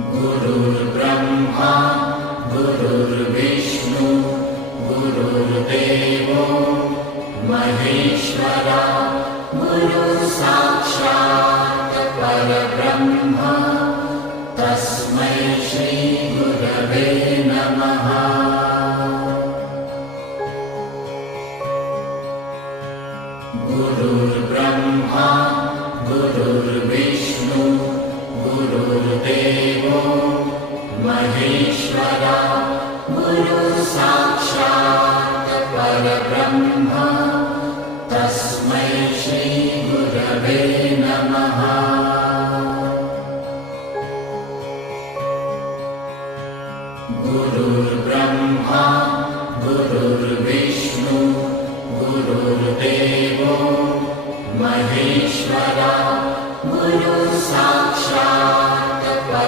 गुरुर्ब्रह्मा गुरुर्विष्णु गुरुर्देवो महेश्वरा गुरुसाक्षात् परब्रह्म तस्मै श्री गुरवे नमः। गुरुर्ब्रह्मा गुरुर्विष्णु गुरुर्देवो महेश्वरा गुरुसाक्षात् परब्रह्म तस्मै श्री गुरवे नमः। गुरुर्ब्रह्मा गुरुर्विष्णु गुरुर्देवो महेश्वरा गुरुसाक्षात्